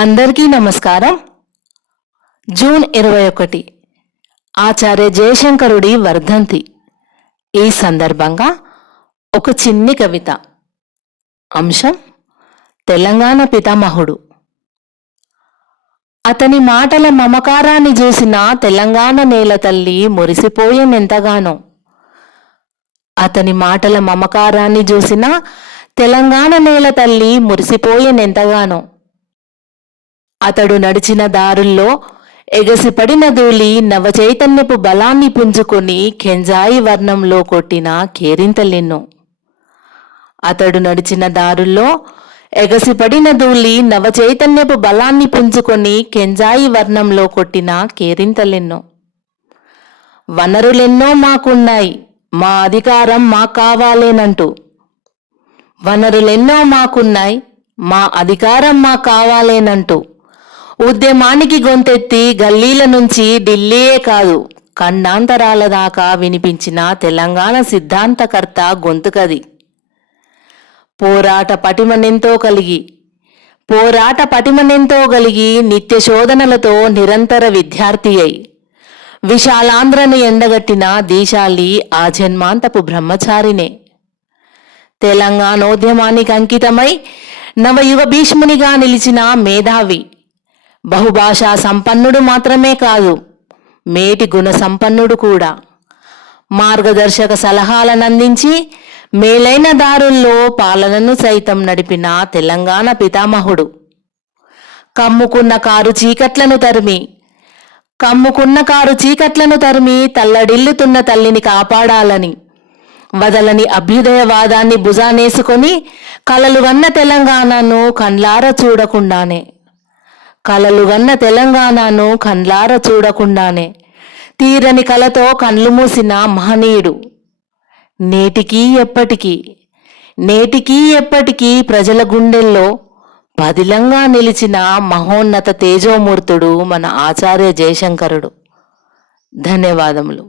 అందరికీ నమస్కారం. జూన్ 21 ఆచార్య జయశంకరుడి వర్ధంతి. ఈ సందర్భంగా ఒక చిన్ని కవిత. అంశం తెలంగాణ పితామహుడు. అతని మాటల మమకారాన్ని చూసిన తెలంగాణ నేల తల్లి మురిసిపోయేనెంతగానో. అతని మాటల మమకారాన్ని చూసిన తెలంగాణ నేల తల్లి మురిసిపోయేనెంతగానో. అతడు నడిచిన దారుల్లో ఎగసిపడిన ధూళి నవచైతన్యపు బలాన్ని పుంజుకొని కెంజాయి వర్ణంలో కొట్టిన కేరింతలెన్నో. అతడు నడిచిన దారుల్లో ఎగసిపడిన ధూళి నవచైతన్యపు బలాన్ని పుంజుకొని కెంజాయి వర్ణంలో కొట్టిన కేరింతలెన్నో. వనరులెన్నో మాకున్నాయి, మా అధికారం మాకు కావాలేనంటూ. వనరులెన్నో మాకున్నాయి, మా అధికారం మాకు కావాలేనంటూ ఉద్యమానికి గొంతెత్తి గల్లీల నుంచి ఢిల్లీయే కాదు ఖండాంతరాల దాకా వినిపించిన తెలంగాణ సిద్ధాంతకర్త గొంతుకది. పోరాట పటిమనెంతో కలిగి నిత్య శోధనలతో నిరంతర విద్యార్థి అయి విశాలాంధ్రను ఎండగట్టిన దీశాలి ఆ జన్మాంతపు బ్రహ్మచారినే. తెలంగాణోద్యమానికి అంకితమై నవయుగ భీష్మునిగా నిలిచిన మేధావి, బహుభాషా సంపన్నుడు మాత్రమే కాదు, మేటి గుణ సంపన్నుడు కూడా. మార్గదర్శక సలహాలనందించి మేలైన దారుల్లో పాలనను సైతం నడిపిన తెలంగాణ పితామహుడు. కమ్ముకున్న కారు చీకట్లను తరిమి తల్లడిల్లుతున్న తల్లిని కాపాడాలని వదలని అభ్యుదయవాదాన్ని భుజానేసుకొని కలలుగన్న తెలంగాణను కండ్లార చూడకుండానే తీరని కలతో కండ్లు మూసిన మహనీయుడు. నేటికీ ఎప్పటికీ ప్రజల గుండెల్లో పదిలంగా నిలిచిన మహోన్నత తేజోమూర్తుడు మన ఆచార్య జయశంకరుడు. ధన్యవాదములు.